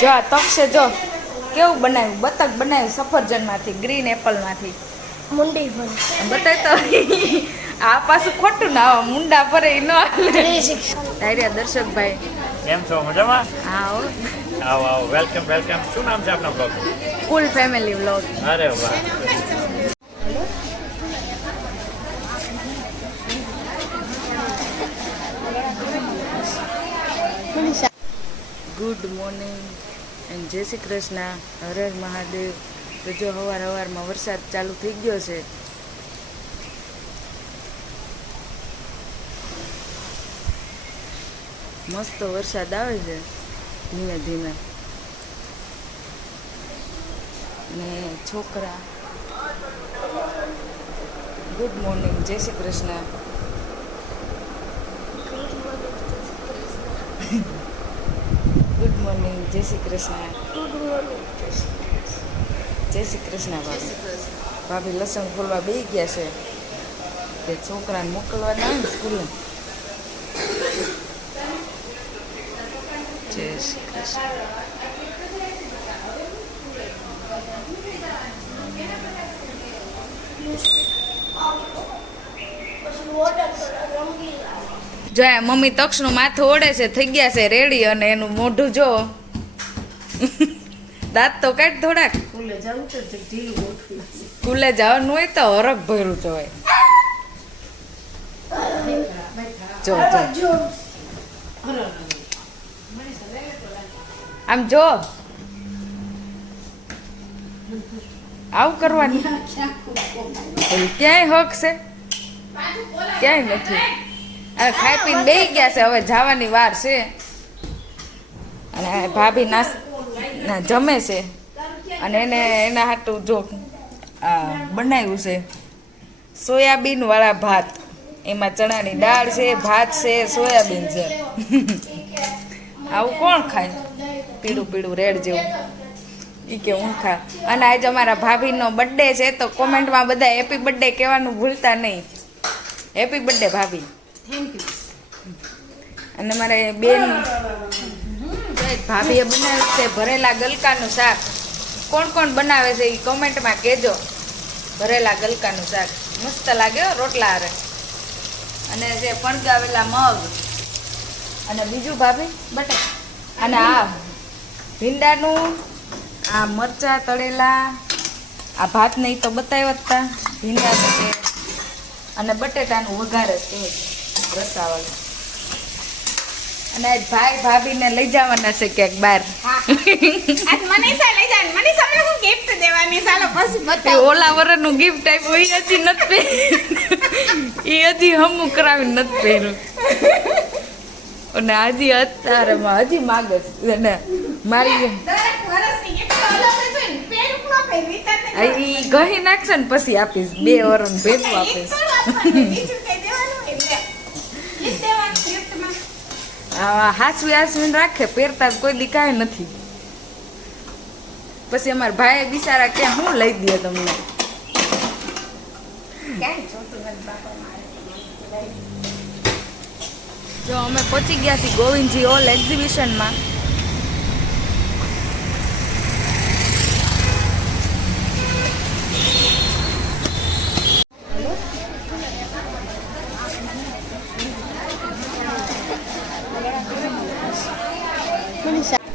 જો આ તક્ષે જો કેવું બનાવ્યું, બતક બનાવ્યું સફરજનમાંથી, ગ્રીન એપલમાંથી. મુંડી પર બતાય તો આ પાછું ખોટું ના આવે, મુંડા પર ન ડાયરિયા દર્શકભાઈ કેમ છો? મજામાં? હા હો. આવો આવો, વેલકમ વેલકમ. શું નામ છે આપના બ્લોગ? કુલ ફેમિલી વ્લોગ. અરે વાહ. ગુડ મોર્નિંગ એન્ડ જય શ્રી કૃષ્ણ, હર હર મહાદેવ. તો જો સવારમાં વરસાદ ચાલુ થઈ ગયો છે. મસ્ત વરસાદ આવે છે ધીમે ધીમે. ને છોકરા ગુડ મોર્નિંગ, જય શ્રી કૃષ્ણ. ગુડ મોર્નિંગ, જય શ્રી કૃષ્ણ. જય શ્રી કૃષ્ણ ભાભી. ભાભી લસણ ફોલવા બેસી ગયા છે કે છોકરાને મોકલવાના આવે ને સ્કૂલે. જય શ્રી કૃષ્ણ. જો મમ્મી તક્ષનું માથું ઓળે છે, થઈ ગયા છે રેડી. અને એનું મોઢું જો દાંત તો કાઢ થોડાક. સ્કૂલે જવાનું હોય તો હરખ ભર્યું તો હોય. જો જો આમ જો આવું કરવાનું ક્યાંય હક છે? ક્યાંય નથી. અને ખાઈ પીને બેસી ગયા છે, હવે જવાની વાર છે. અને ભાભી જમે છે. અને એને એના હાટું જો બનાવ્યું છે સોયાબીન વાળા ભાત. એમાં ચણાની દાળ છે, ભાત છે, સોયાબીન છે. આવું કોણ ખાય? પીળું પીળું રેડ જેવું. એ કે હું ખા. અને આજે અમારા ભાભીનો બર્થડે છે, તો કોમેન્ટમાં બધા હેપી બર્થડે કહેવાનું ભૂલતા નહીં. હેપી બર્થડે ભાભી. Thank you. અને મારે બેન ભાભીએ બનાવ્યું છે ભરેલા ગલકાનું શાક. કોણ કોણ બનાવે છે એ કોમેન્ટમાં કહેજો. ભરેલા ગલકાનું શાક મસ્ત લાગે રોટલા હારે. અને જે ફણગાવેલા મગ. અને બીજું ભાભી બટાકા. અને આ ભીંડાનું, આ મરચાં તળેલા, આ ભાત નહીં તો બતાવ્યા હતા ભીંડા બટે. અને બટેટાનું વઘારે છે રસાવાળું. અને આજ ભાઈ ભાભીને લઈ જવાના છે ક્યાંક બહાર. ઓલા વરનું ગિફ્ટ આપ્યું એ હજી નથી પહેર્યું. એ હજી હમું કરાવીને નથી પહેર્યું. અને હજી અત્યારેમાં હજી માગે છે. અને મારી ગહી નાખશે ને પછી આપીશ. 2 વરનું ભેટું આપીશ. હાસવી હાસવીને રાખે, પહેરતા કોઈ દી કાંઈ નથી. પછી અમારા ભાઈ બિચારા કે હું લઈ દે તમને. જો અમે પહોંચી ગયા છીએ ગોવિંદજી હોલ એક્ઝિબિશનમાં.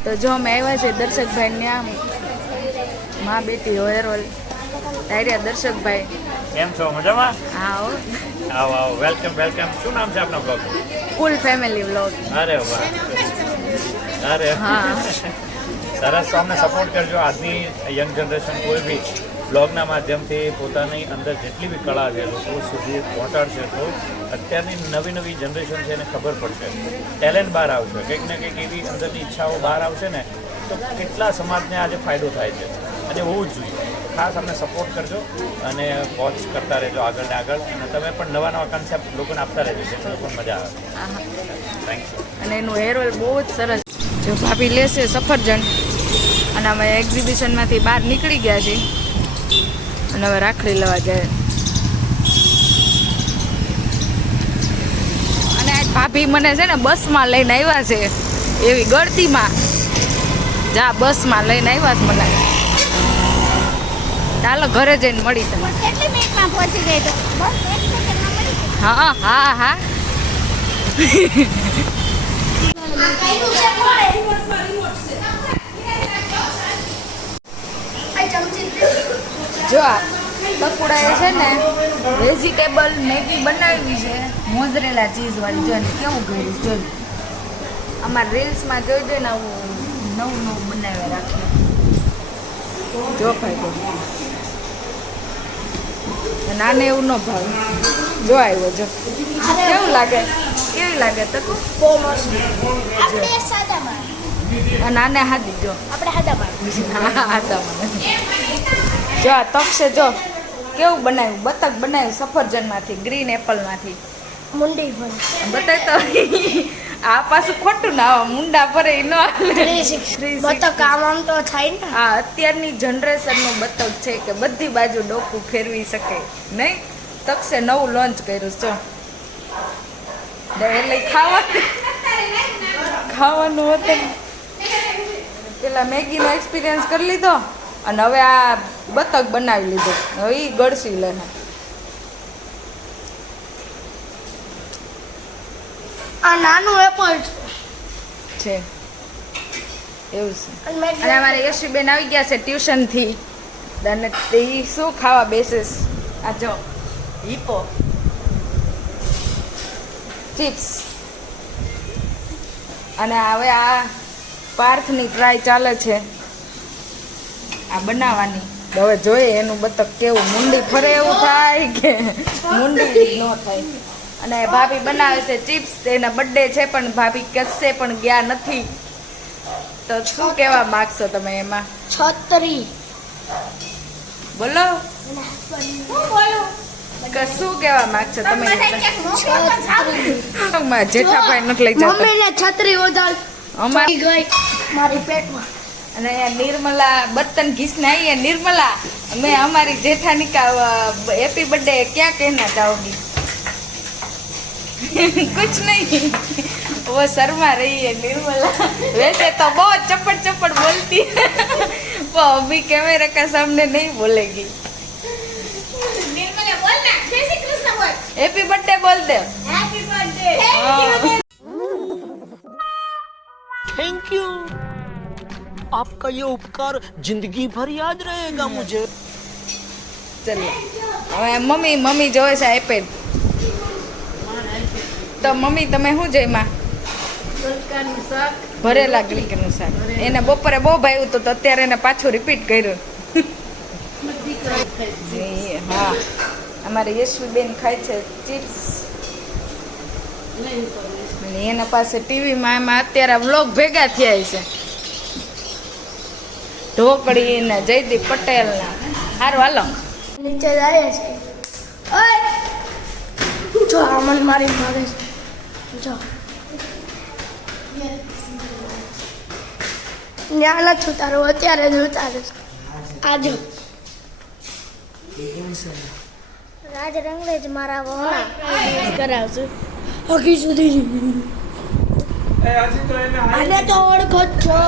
તો જો અમે આવ્યા છે દર્શકભાઈ ત્યાં મા બેટી હોયરોલ. ડાયરિયા દર્શકભાઈ કેમ છો? મજામાં? હા હો. આવો આવો, વેલકમ વેલકમ. શું નામ છે આપના બ્લોગ? કુલ ફેમિલી વ્લોગ. અરે વાહ. અરે હા. સરસ. તો અમને સપોર્ટ કરજો. આજની યંગ જનરેશન કોઈ બી બ્લોગના માધ્યમથી પોતાની અંદર જેટલી બી કળા છે લોકો સુધી પહોંચાડશે તો અત્યારની નવી નવી જનરેશન છે એને ખબર પડશે. ટેલેન્ટ બહાર આવશે, કંઈક ને કંઈક એવી અંદરની ઈચ્છાઓ બહાર આવશે ને તો કેટલા સમાજને આજે ફાયદો થાય છે. અને હોવું જ જોઈએ. ખાસ અમને સપોર્ટ કરજો અને વોચ કરતા રહેજો આગળ ને આગળ. અને તમે પણ નવા નવા કન્સેપ્ટ લોકોને આપતા રહેજો જેમને પણ મજા આવે. Thank you. અને એનું હેર ઓઇલ બહુ જ સરસ. જો ભાભી લેશે સફરજન. અને અમે એક્ઝિબિશનમાંથી બહાર નીકળી ગયા છીએ. અને હવે રાખડી લેવા જાય. અને આજ ભાભી મને છે ને બસમાં લઈને આવ્યા છે, એવી ગળતીમાં. જા બસમાં લઈને આવ્યા જ મને. ચાલો ઘરે જઈને મળી તમે. કેટલી મિનિટમાં પહોંચી ગઈ તો બસ 1 સેકન્ડમાં મળી ગઈ. હા હા હા જો આ બકુડાએ છે ને વેજીટેબલ મેગી બનાવી છે મોઝરેલા ચીઝવાળી. જો ને કેવું કર્યું જોઈ. અમારા રીલ્સમાં જોઈ ને આવું નવું નવું બનાવ્યા રાખ્યું. જો ભાઈ નાને એવું ન ભાવે. જો આવ્યો જો કેવું લાગે કેવી લાગે તો બહુ મસ્ત. આપણે સાદા બાર. નાને હાથી જો આપણે સાદા બાર. જો આ તપશે જો કેવું બનાવ્યું. બતક બનાવ્યું સફરજનમાંથી ગ્રીન એપલમાંથી. મુંડી પર બતાય તો આ પાછું ખોટું ના આવે મુંડા પર ન બતો કામ આમ તો થાય ને. આ અત્યારની જનરેશનનું બતક છે કે બધી બાજુ ડોકું ફેરવી શકે નહીં. તક્ષે નવું લોન્ચ કર્યું જો એટલે ખાવાનું હતું. પેલા મેગીનો એક્સપિરિયન્સ કરી લીધો અને હવે આ બતક બનાવી લીધો. હવે એ ગળસી લે આ નાનું એપલ છે એવું છે. અને મેં અને અમારે યશીબેન આવી ગયા છે ટ્યુશનથી અને તે શું ખાવા બેસે છે? આ જો હિપો ચિપ્સ. અને હવે આ પાર્થની ટ્રાય ચાલે છે આ બનાવવાની. હવે જોઈએ એનું બતક કેવું મુંડી ફરે એવું થાય કે મુંડી ન થાય. અને ભાભી બનાવે છે ચિપ્સ. એના બર્થડે છે પણ ભાભી કશે પણ ગયા નથી. તો શું કહેવા માંગશો તમે એમાં? છત્રી બોલો હું બોલું શું કહેવા માંગશો તમે? છત્રી જેઠાભાઈ નથી લઈ જતા મમ્મીને છત્રી વધારે અમારી ગઈ મારી પેટમાં. અને અહીંયા નિર્મલા બર્તન ઘીસને આવીએ. નિર્મલા मैं हमारी जेठानी का हैप्पी बर्थडे क्या कहना चाहोगी? कुछ नहीं, वो शर्मा रही है निर्मला। वैसे तो बहुत चपड़ चपड़ बोलती है वो अभी कैमरे का सामने नहीं बोलेगी। निर्मला बोलना, जय श्री कृष्ण बोल। हैप्पी बर्थडे बोल दे। Happy birthday. थैंक यू, आपका ये उपकार जिंदगी भर याद रहेगा मुझे। चलिए હવે મમ્મી મમ્મી જોવે છે આઈપેડ તો મમ્મી તમે શું જઈમાં? ભરેલા ગલકાનું શાક. એને બપોરે બહુ ભાવ્યું હતું તો અત્યારે એને પાછું રિપીટ કર્યું. હા, અમારે યશવીબેન ખાય છે ચિપ્સ. એના પાસે ટીવીમાં એમાં અત્યારે વ્લોગ ભેગા થયા છે ઢોકળી ને જયદીપ પટેલ ના. હારું હાલો નીચે જાય છે. ઓય જો અમન મારી મારે જો ન્યાલા છું તારું અત્યારે જ ઉતારે છે. આજો રાજ રંગલેજ મારા વહોણા કરાવશું હકી સુધી. આને તો ઓળખો જ છો,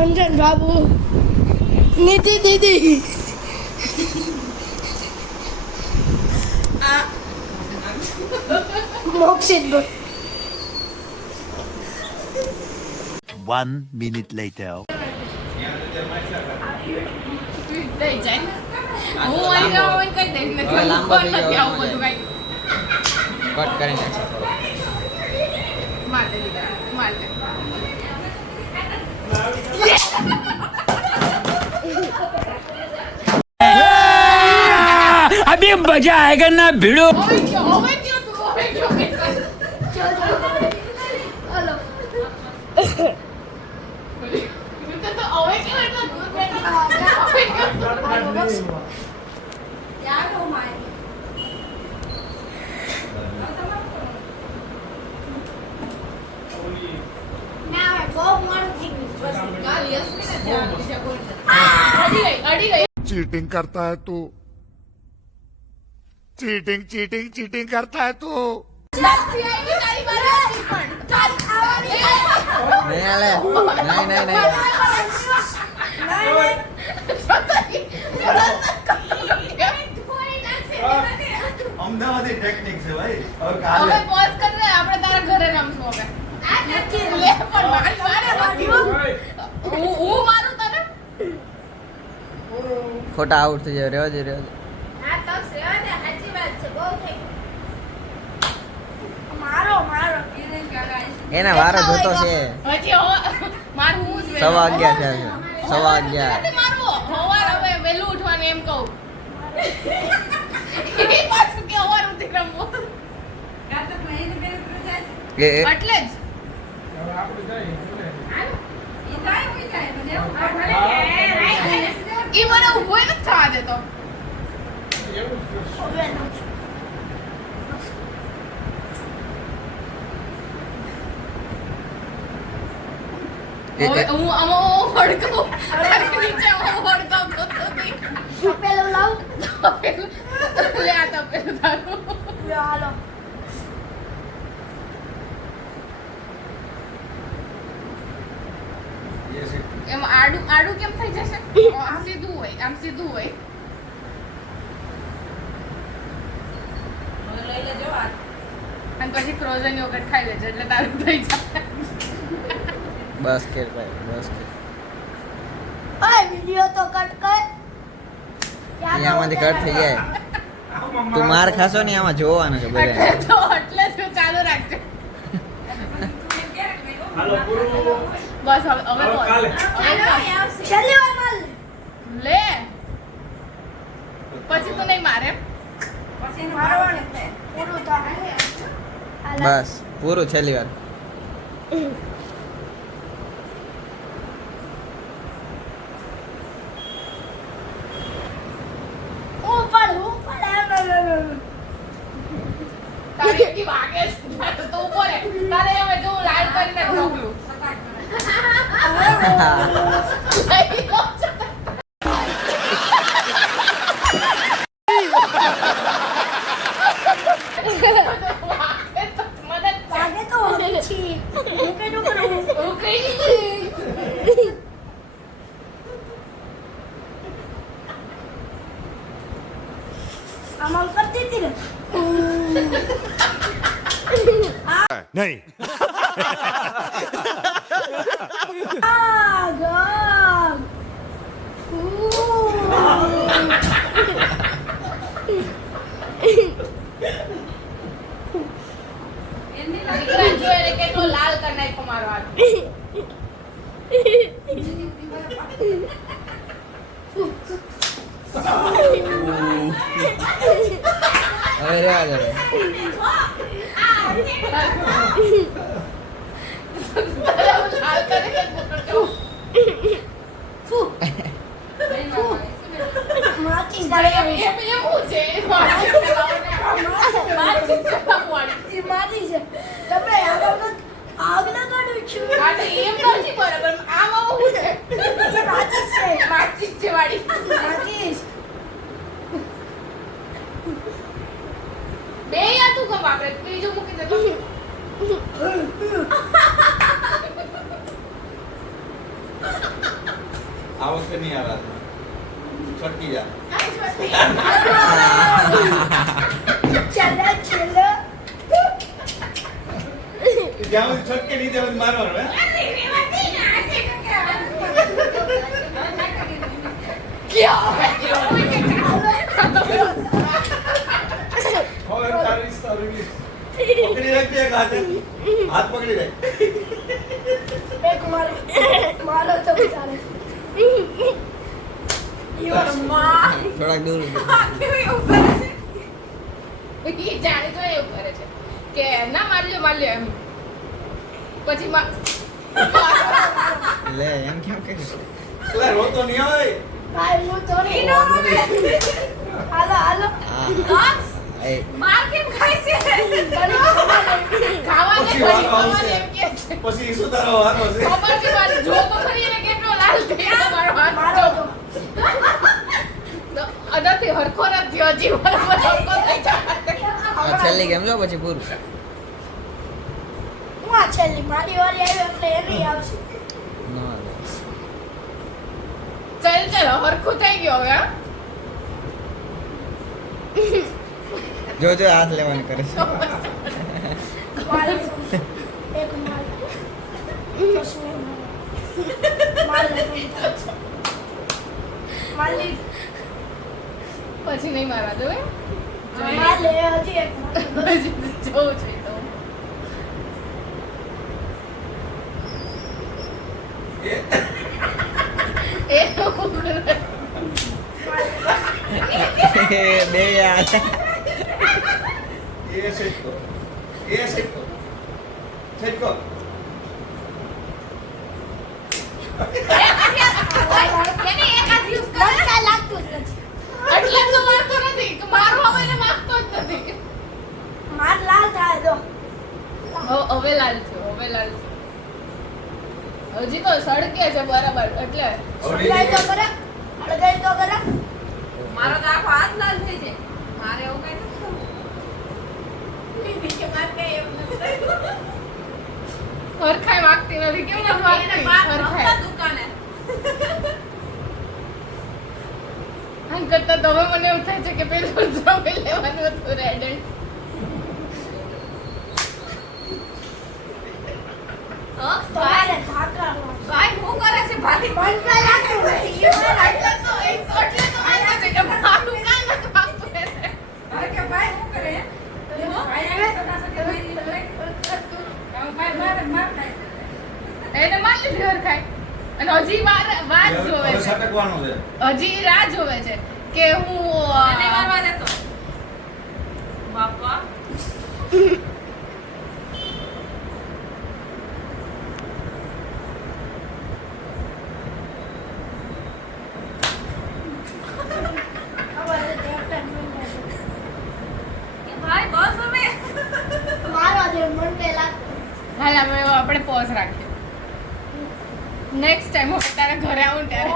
રંજન બાબુ, નીતિ દીદી, મોક્ષિત ભાઈ. 1 minute later. કટ કરી નાખશે अभी मजा आएगा ना भिड़ो। चीटिंग करता है तू, चीटिंग चीटिंग चीटिंग करता है तू। નહીં હાલે નહીં અમદાવાદી ટેકનિક છે ભાઈ. હવે હવે કાલે પોઝ કર રે, આપણે તારા ઘરે રમશું હવે. લે પણ હું મારું તને. ખોટા આઉટ થઈ જાય રહેવા દે મારો મારો એના વારો જોતો છે હજી મારું હું જ 11:15 થયા છે 11:15 નથી મારું હવાર હવે વહેલું ઉઠવાનું એમ કહું. એ પાછું કે હવાર ઉઠી રમવું. એ એટલે જ ઈ મને ઊભો નથી થવા દેતો. હવે હું આમાં વળગું. તારી નીચે હું વળગું તો હતી. પેલું લાવ લે આ તો પેલું તારું. હાલો એમ આડું આડું કેમ થઈ જશે? આમ સીધું હોય, આમ સીધું હોય. અને પછી ફ્રોઝન યોગર્ટ ખાઈ લેજે એટલે તારું થઈ જાય. બસ કે ભાઈ બસ કે ઓય વિડિયો તો કટ કર અહીંયામાંથી કટ થઈ જાય તું માર ખાશો ને આમાં જોવાનું છે બધા એટલે તો એટલે જ ચાલુ રાખજે. હાલો પૂરું. બસ હવે હવે બોલ. કાલે. છેલ્લી વાર માર લે પછી તો નહીં મારે. મારવાનું છે પૂરું થાય બસ પૂરું છેલ્લી વાર હું પણ તારે કી વાગે છે તો ઉભો રે. તારે હવે જો લાઈટ કરીને ઢોકલું. લાગે તો છી હું કઈ કરું આમાં કરતી હતી ને નહીં. આ ગમ દીકરા જો એને કેટલો લાલ કરી નાખ્યો મારો હાથ. હવે રહેવા દે લાલ કરીને પકડજો. માચી એમ હું છે માચી ચલાવવાની. મારી છે તમે આગ ના કાઢું છું આ તો એમ નથી બરાબર. આમાં હું છે માચી છે માચી છે વાળી. માચી બે યા તું કમ વાપરે ત્રીજું મૂકી દે તો. આ વખતે નહીં આવે છટકી જા. ચલો ચલો જ્યાં સુધી છટકે નહીં ત્યાં સુધી મારવાનું હે. હવે તારી સર્વિસ પકડી રાખજે એક હાથે. હાથ પકડી રાખ. એક મારો તો ચાલે યોર માં થોડાક દૂર એવું કરે છે. ઈ જાણે તો એવું કરે છે કે ના મારજો એમ પછી લે એમ કેમ કે એટલે રોતો નહીં હોય. ભાઈ હું તો નહીં હાલો હાલો એ માર કેમ ખાય છે ખાવા દે પછી પછી વારો ખાવા આવશે. દે એમ કે છે. પછી શું તારો વારો છે. ખબર છે મારે જો તો ખરી એને કેટલો લાલ થઈ ગયો મારો હાથ. મારો તો તો અદાથી હરખો નથી હજી બરાબર હરખો થઈ જાય. આ છેલ્લી ગેમ જો પછી પૂરું હું આ આ છેલ્લી મારી વારી આવી એટલે એની આવશે. ના ચાલ ચાલ હરખું થઈ ગયો હવે હા? જો જો હાથ લેવાનું કરે છે મારી એક મારી પછી મારી પછી નહીં મારવા દો મારી હજી એક મારી. જોઉં છે તો એ બે યાર ये सेट को ये सेट को सेट को મને કાંઈ લાગતું જ નથી. એટલે તો મારતો નથી કે મારવા હોય ને મારતો જ નથી માર લાલ થાય તો હવે લાલ છે હવે લાલ છે હજી તો સળકે છે બરાબર એટલે અડગાઈ તો કરે અડગાઈ તો કરે. મારો તો આખો હાથ લાલ થઈ જાય મારે એવું કઈ નથી થયું હરખાઈ વાગતી નથી કેમ નથી વાગતી હરખાઈ દુકાને આમ કરતા તો હવે મને એવું થાય છે કે પેલું જમી લેવાનું હતું રેડ તમારે ધાકા ભાઈ હું કરે છે ભાઈ મને કાંઈ લાગતું નથી. એટલે તો આયા છે કે મારું કાંઈ નથી વાગતું એને. હવે કે ભાઈ હું કરે એને માર લીધી હરખાઈ અને હજી વાર જોવે છે સટકવાનું છે હજી રાહ જોવે છે કે હું મારવા દેતો બાપા ભાઈ બસ હવે મારવા દે મને કાંઈ લાગતું હાલ હવે આપણે પોઝ રાખીએ નેક્સ્ટ ટાઈમ હું તારા ઘરે આવું ત્યારે